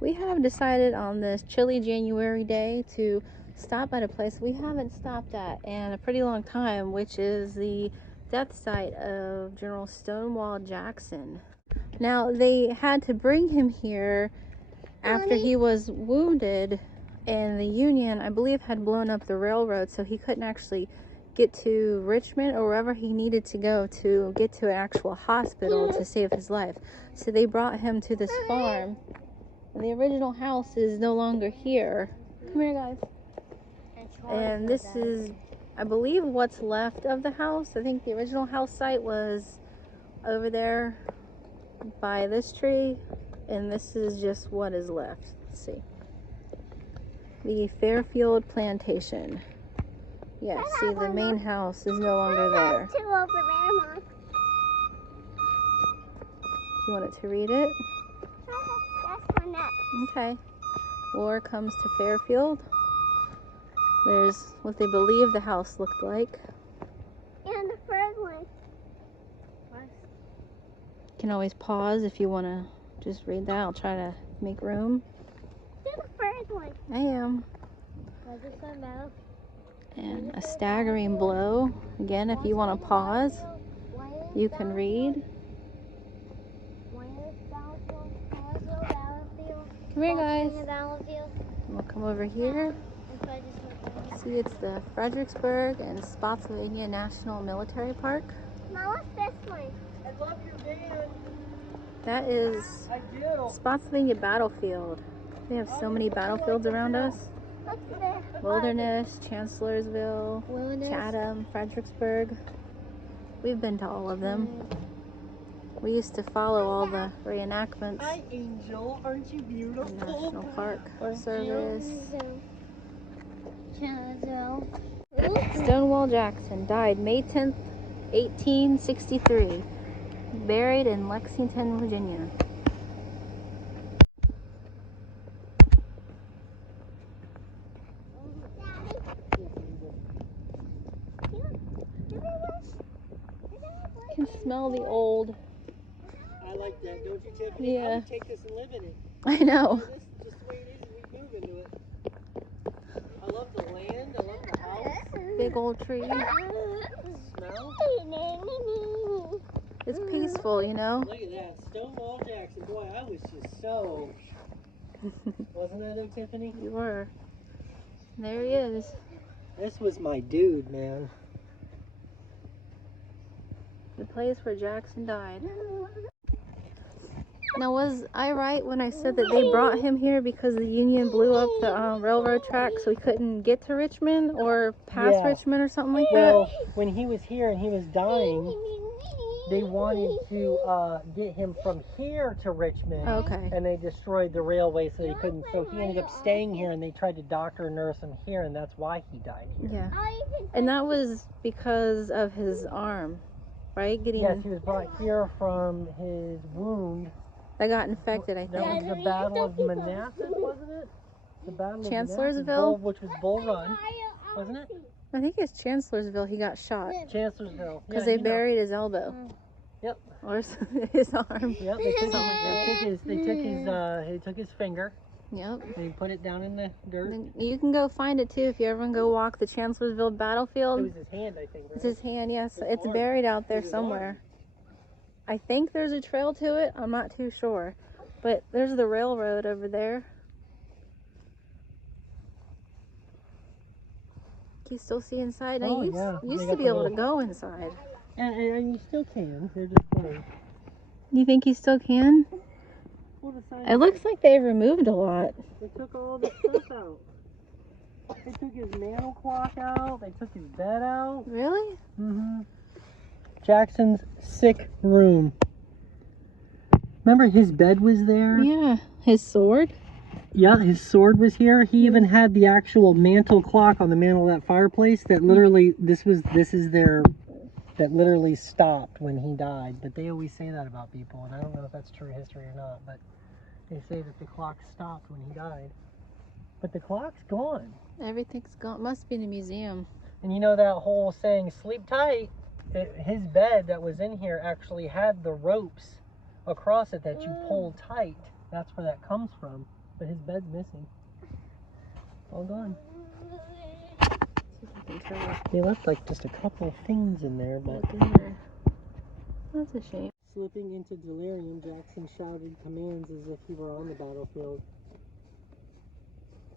We have decided on this chilly January day to stop at a place we haven't stopped at in a pretty long time, which is the death site of General Stonewall Jackson. Now, they had to bring him here after he was wounded, and the Union, I believe, had blown up the railroad, so he couldn't actually get to Richmond or wherever he needed to go to get to an actual hospital to save his life. So they brought him to this farm. And the original house is no longer here. Come here, guys. And this is, I believe, what's left of the house. I think the original house site was over there by this tree. And this is just what is left. Let's see. The Fairfield Plantation. Yeah, see, the main house is no longer there. Do you want it to read it? Okay. War comes to Fairfield. There's what they believe the house looked like. And the first one. You can always pause if you want to just read that. I'll try to make room. Do the first one. I am. And a staggering blow. Again, if you want to pause, you can read. Come here, guys. We'll come over here. See, it's the Fredericksburg and Spotsylvania National Military Park. Now what's this one? I love your van. That is I do. Spotsylvania Battlefield. We have so many battlefields around us. What's this? Wilderness, Chancellorsville, Chatham, Fredericksburg. We've been to all of them. We used to follow all the reenactments. Hi, Angel. Aren't you beautiful? National Park Service. Stonewall Jackson died May 10th, 1863. Buried in Lexington, Virginia. You can smell the old. I like that, don't you, Tiffany? Yeah. I would take this and live in it. I know. This is just the way it is, and we move into it. I love the land. I love the house. Big old tree. Smell. It's peaceful, you know? Look at that. Stonewall Jackson. Boy, I was just so... Wasn't that it, Tiffany? You were. There he is. This was my dude, man. The place where Jackson died. Now, was I right when I said that they brought him here because the Union blew up the railroad track so he couldn't get to Richmond or past Richmond or something like Well, that? when he was here and he was dying, they wanted to get him from here to Richmond. Okay. And they destroyed the railway so he couldn't. So he ended up staying here, and they tried to doctor and nurse him here, and that's why he died here. Yeah. And that was because of his arm, right? Yes, he was brought here from his wound. That got infected, I That think. was the Battle of Manassas, wasn't it? The Battle of Chancellorsville? which was Bull Run, wasn't it? I think it's Chancellorsville he got shot. Chancellorsville. Because they buried his elbow. Yep. Or his arm. Yep. They took his finger. Yep. They put it down in the dirt. You can go find it too if you ever want to go walk the Chancellorsville battlefield. It was his hand, I think, right? It's his hand, yes. It's arm. buried out there It was his somewhere. I think there's a trail to it. I'm not too sure. But there's the railroad over there. Can you still see inside? Oh, I yeah. used They to got be the able to little- go inside. And you still can. They're just funny. You think you still can? Well, the sign It looks like they removed a lot. They took all the stuff out. They took his mantle clock out. They took his bed out. Really? Mm-hmm. Jackson's sick room. Remember his bed was there? Yeah. His sword? Yeah, his sword was here. He even had the actual mantle clock on the mantle of that fireplace that literally, that literally stopped when he died. But they always say that about people, and I don't know if that's true history or not, but they say that the clock stopped when he died. But the clock's gone. Everything's gone. Must be in a museum. And you know that whole saying, sleep tight? His bed that was in here actually had the ropes across it that you pulled tight. That's where that comes from. but his bed's missing. All gone. They left like just a couple things in there, but Look in there. That's a shame. slipping into delirium, Jackson shouted commands as if he were on the battlefield.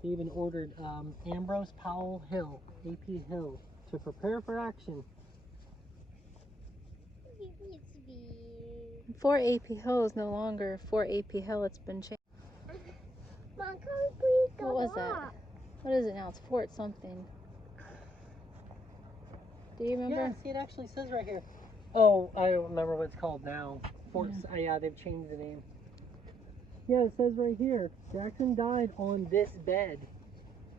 He even ordered Ambrose Powell Hill, AP Hill, to prepare for action. Fort AP Hill is no longer Fort AP Hill. It's been changed. Mom, can we please go What was walk? that? What is it now? It's Fort something. Do you remember? Yeah, see, it actually says right here. Oh, I don't remember what it's called now. Fort. Yeah, they've changed the name. Yeah, it says right here. Jackson died on this bed.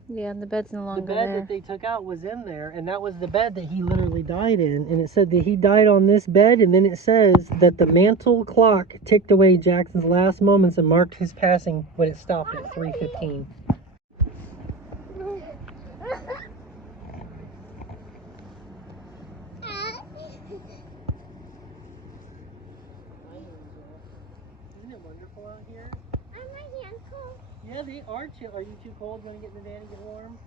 Yeah, and the bed's no The longer bed there. that they took out was in there, and that was the bed that he literally died in. And it said that he died on this bed, and then it says that the mantle clock ticked away Jackson's last moments and marked his passing when it stopped at 3:15. Isn't it wonderful out here? Are my hands cold? Yeah, they are chill. Are you too cold? Want to get in the van and get warm?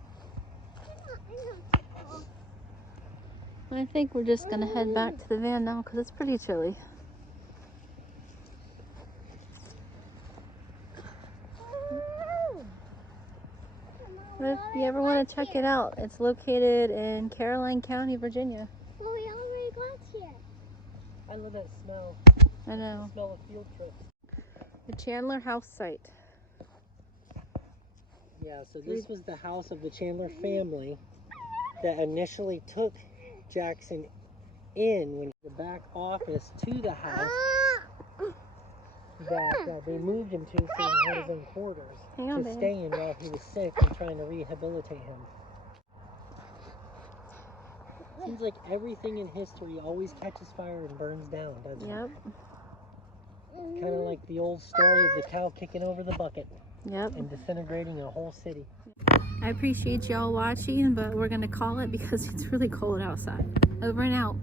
I think we're just gonna head back to the van now because it's pretty chilly. But if you ever want to check it out, it's located in Caroline County, Virginia. Well, we already got here. I love that smell. I know. The smell of field trips. The Chandler house site. Yeah, so this was the house of the Chandler family that initially took Jackson in when the back office to the house that they moved him to so he had his own quarters to stay in while he was sick and trying to rehabilitate him. Seems like everything in history always catches fire and burns down, doesn't it? Yep. It's kind of like the old story of the cow kicking over the bucket Yep. and disintegrating a whole city. I appreciate y'all watching, but we're gonna call it because it's really cold outside. Over and out.